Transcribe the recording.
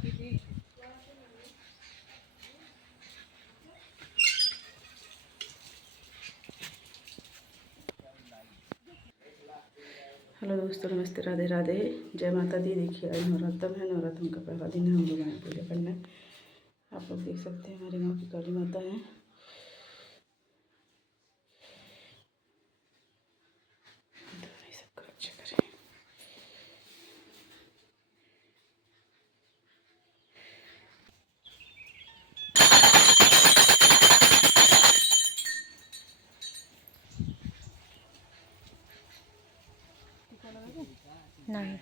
हेलो दोस्तों, नमस्ते, राधे राधे, जय माता दी। देखिए आज नवरात्र है, नवरात्र का पहला दिन है, हम लोग आए पूजा करने। आप लोग देख सकते हैं हमारे गाँव की काली माता है। सबका रक्षा करें। नहीं